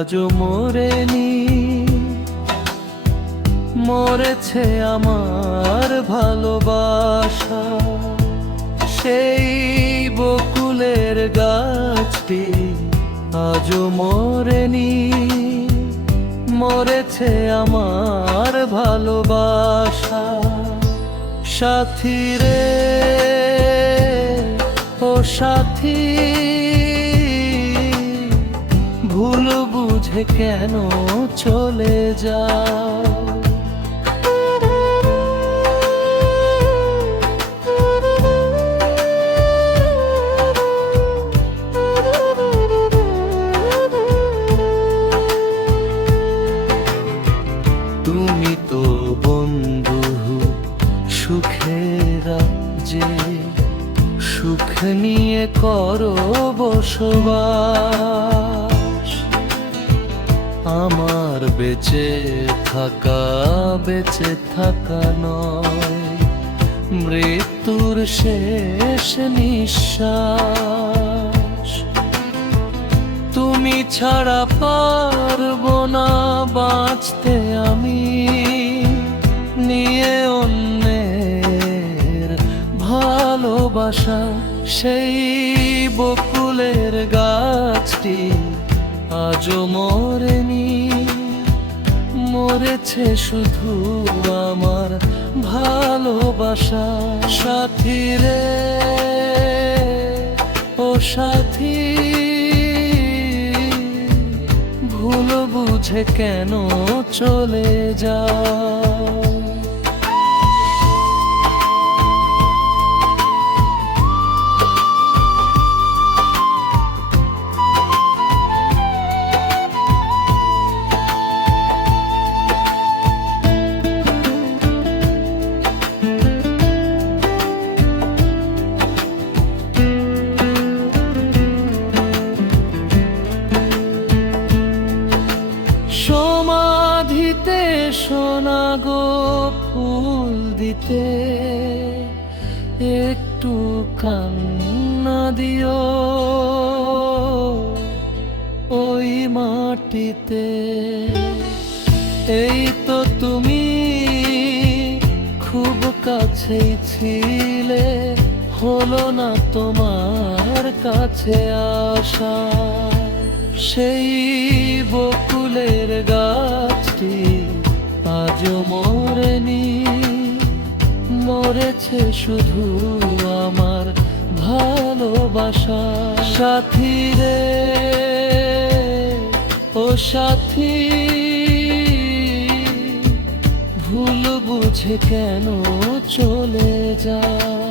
আজও মরেনি, মরেছে আমার ভালোবাসা। সেই বকুলের গাছটি আজও মরেনি, মরেছে আমার ভালোবাসা। সাথী রে ও সাথী, ভুল বুঝে কেন চলে যাও? তুমি তো বন্ধু সুখের রাজ্যে, সুখ নিয়ে করো বসবাস। আমার বেঁচে থাকা নয়, মৃত্যুর শেষ নিঃশ্বাস। তুমি ছাড়া পারবো না বাঁচতে আমি, নিয়ে অন্যের ভালোবাসা। সেই বকুলের গাছটি আজও মরেনি, মরেছে শুধু আমার ভালোবাসা। সাথী রে ও সাথী, ভুল বুঝে কেন চলে যাও? সমাধিতে সোনা গো ফুল দিতে, একটু কান্না দিও ওই মাটিতে। এই তো তুমি খুব কাছেই ছিলে, হলো না তোমার কাছে আসা। সেই বকুলের গাছটি আজও মরেনি, মরেছে শুধু আমার ভালোবাসা। সাথী রে ও সাথী, ভুল বুঝে কেন চলে যায়?